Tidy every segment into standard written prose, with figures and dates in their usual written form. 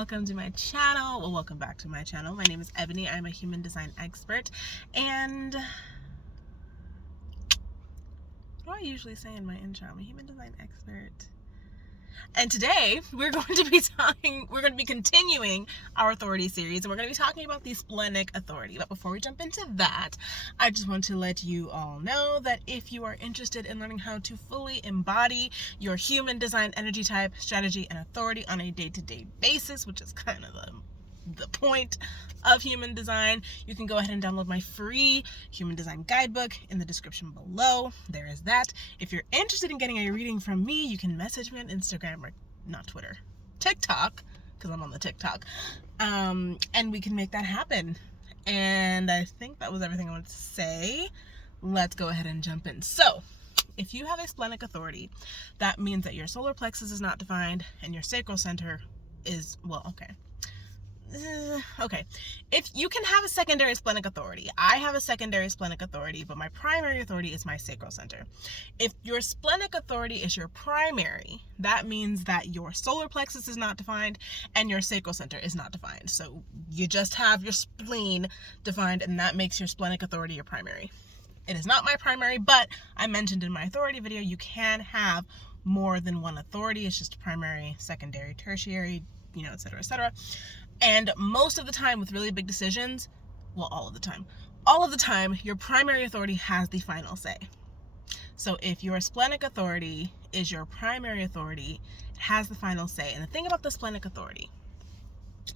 welcome to my channel. Well, welcome back to my channel. My name is Ebony. I'm a human design expert. And what do I usually say in my intro? I'm a human design expert. And today we're going to be continuing our authority series, and we're going to be talking about the Splenic authority. But before we jump into that, I just want to let you all know that if you are interested in learning how to fully embody your human design energy type, strategy, and authority on a day-to-day basis, which is kind of the point of human design, you can go ahead and download my free human design guidebook in the description below. There is that. If you're interested in getting a reading from me, you can message me on Instagram, or not Twitter, TikTok, because I'm on the TikTok, and we can make that happen. And I think that was everything I wanted to say. Let's go ahead and jump in. So if you have a splenic authority, that means that your solar plexus is not defined and your sacral center is, okay. If you can have a secondary splenic authority, I have a secondary splenic authority, but my primary authority is my sacral center. If your splenic authority is your primary, that means that your solar plexus is not defined and your sacral center is not defined. So you just have your spleen defined, and that makes your splenic authority your primary. It is not my primary, but I mentioned in my authority video, you can have more than one authority. It's just primary, secondary, tertiary, etc., etc. And most of the time with really big decisions, all of the time, your primary authority has the final say. So if your splenic authority is your primary authority, it has the final say. And the thing about the splenic authority,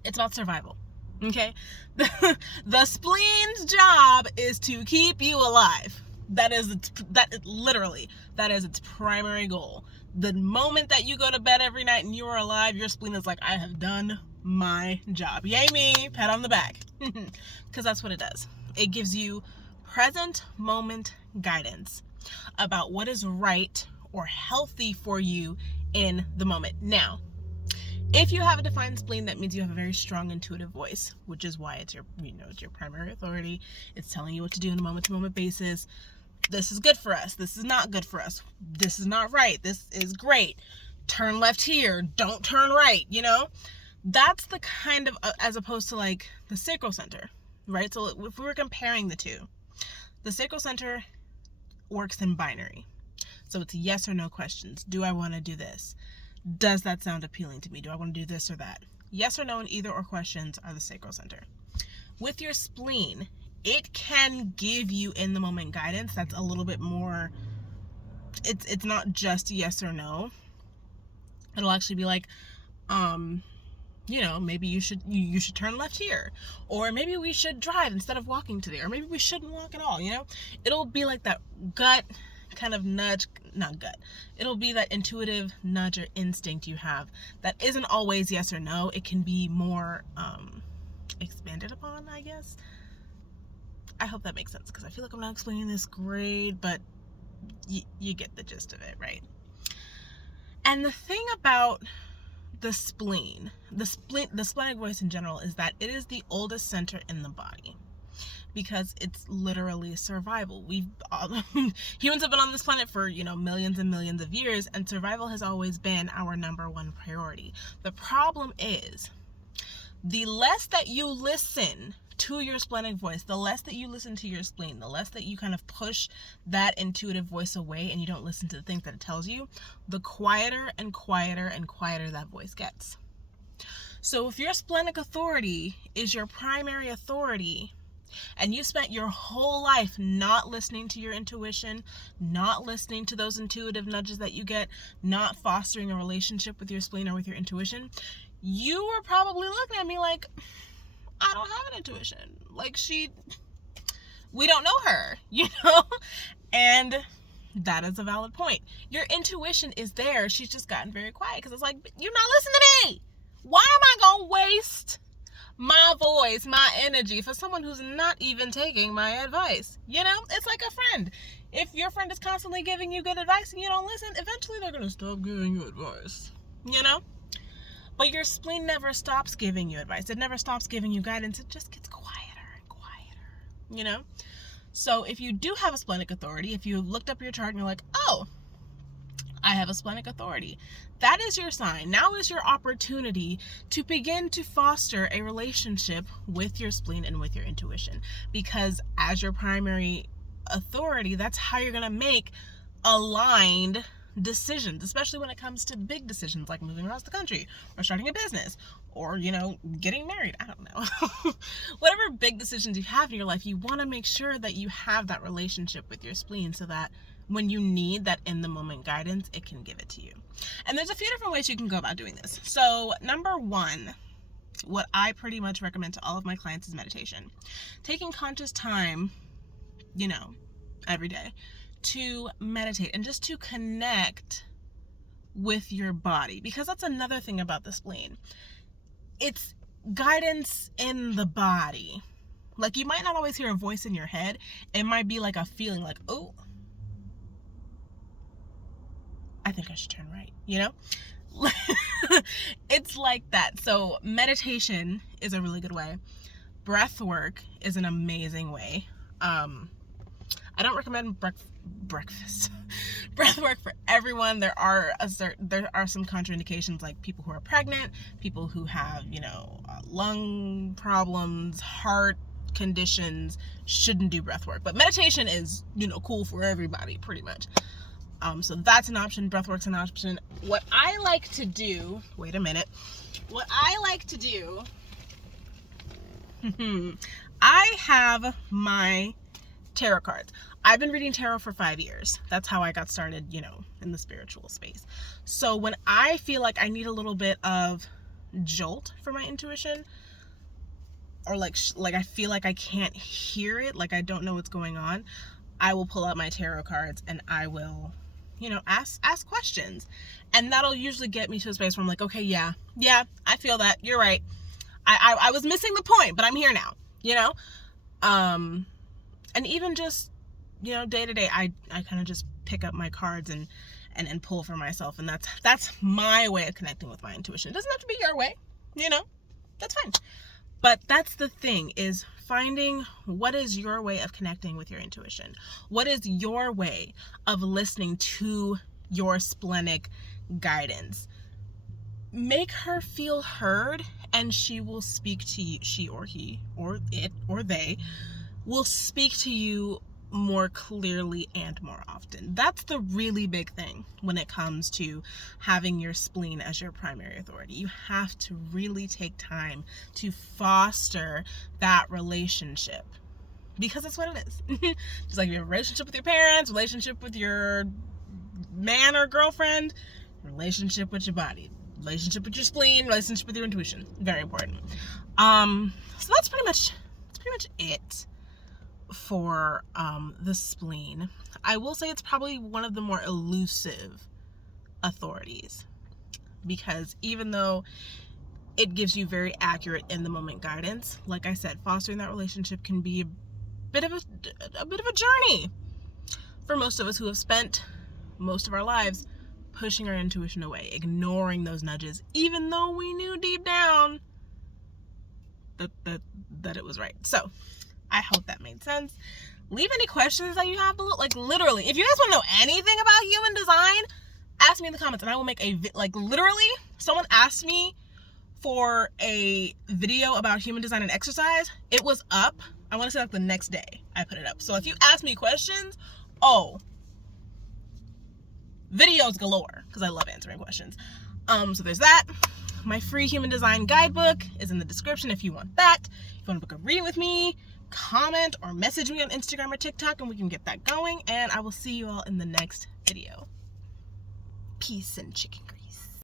it's about survival. Okay? The spleen's job is to keep you alive. That is its primary goal. The moment that you go to bed every night and you are alive, your spleen is like, I have done my job. Yay me, pat on the back. Because that's what it does. It gives you present moment guidance about what is right or healthy for you in the moment. Now, if you have a defined spleen, that means you have a very strong intuitive voice, which is why it's your primary authority. It's telling you what to do on a moment-to-moment basis. This is good for us. This is not good for us. This is not right. This is great. Turn left here. Don't turn right. That's the kind of, as opposed to like the sacral center, right? So if we were comparing the two, the sacral center works in binary. So it's yes or no questions. Do I want to do this? Does that sound appealing to me? Do I want to do this or that? Yes or no and either or questions are the sacral center. With your spleen, it can give you in the moment guidance that's a little bit more, it's not just yes or no. It'll actually be like, maybe you should turn left here, or maybe we should drive instead of walking today, or maybe we shouldn't walk at all. It'll be like that gut kind of nudge, not gut. It'll be that intuitive nudge or instinct you have that isn't always yes or no. It can be more expanded upon, I guess. I hope that makes sense, because I feel like I'm not explaining this great, but you get the gist of it, right? And the thing about the spleen, the splenic voice in general, is that it is the oldest center in the body, because it's literally survival. Humans have been on this planet for, millions and millions of years, and survival has always been our number one priority. The problem is, the less that you listen to your splenic voice, the less that you listen to your spleen, the less that you kind of push that intuitive voice away and you don't listen to the things that it tells you, the quieter and quieter and quieter that voice gets. So if your splenic authority is your primary authority, and you spent your whole life not listening to your intuition, not listening to those intuitive nudges that you get, not fostering a relationship with your spleen or with your intuition, you were probably looking at me like, I don't have an intuition. Like, we don't know her, And that is a valid point. Your intuition is there. She's just gotten very quiet, because it's like, you're not listening to me. Why am I going to waste my voice, my energy for someone who's not even taking my advice? It's like a friend. If your friend is constantly giving you good advice and you don't listen, eventually they're going to stop giving you advice, But your spleen never stops giving you advice. It never stops giving you guidance. It just gets quieter and quieter, So if you do have a splenic authority, if you looked up your chart and you're like, oh, I have a splenic authority. That is your sign. Now is your opportunity to begin to foster a relationship with your spleen and with your intuition. Because as your primary authority, that's how you're going to make aligned decisions, especially when it comes to big decisions like moving across the country or starting a business or, getting married. I don't know. Whatever big decisions you have in your life, you want to make sure that you have that relationship with your spleen so that when you need that in the moment guidance, it can give it to you. And there's a few different ways you can go about doing this. So number one, what I pretty much recommend to all of my clients is meditation. Taking conscious time, every day to meditate and just to connect with your body, because that's another thing about the spleen. It's guidance in the body. Like, you might not always hear a voice in your head. It might be like a feeling like, oh, I think I should turn right, It's like that. So meditation is a really good way. Breath work is an amazing way. I don't recommend breath work for everyone. There are some contraindications, like people who are pregnant, people who have lung problems, heart conditions shouldn't do breath work. But meditation is cool for everybody pretty much. So that's an option. Breath work's an option. What I like to do, I have my tarot cards. I've been reading tarot for 5 years. That's how I got started, in the spiritual space. So when I feel like I need a little bit of jolt for my intuition, or like I feel like I can't hear it, like I don't know what's going on, I will pull out my tarot cards and I will, ask questions. And that'll usually get me to a space where I'm like, okay, yeah, I feel that. You're right. I was missing the point, but I'm here now, and even just, day to day, I kind of just pick up my cards and pull for myself. And that's my way of connecting with my intuition. It doesn't have to be your way, that's fine. But that's the thing, is finding what is your way of connecting with your intuition. What is your way of listening to your splenic guidance? Make her feel heard, and she will speak to you. She or he or it or they will speak to you more clearly and more often. That's the really big thing when it comes to having your spleen as your primary authority. You have to really take time to foster that relationship, because that's what it is. Just like your relationship with your parents, relationship with your man or girlfriend, relationship with your body, relationship with your spleen, relationship with your intuition. Very important. So that's pretty much it for the spleen. I will say it's probably one of the more elusive authorities, because even though it gives you very accurate in the moment guidance, like I said, fostering that relationship can be a bit of a journey for most of us who have spent most of our lives pushing our intuition away, ignoring those nudges, even though we knew deep down that it was right. So I hope that made sense. Leave any questions that you have below. Like, literally, if you guys want to know anything about human design, ask me in the comments and I will make literally, someone asked me for a video about human design and exercise. It was up, I want to say like the next day I put it up. So if you ask me questions, videos galore, because I love answering questions. So there's that. My free human design guidebook is in the description if you want that. If you want to book a reading with me, comment or message me on Instagram or TikTok and we can get that going. And I will see you all in the next video. Peace and chicken grease.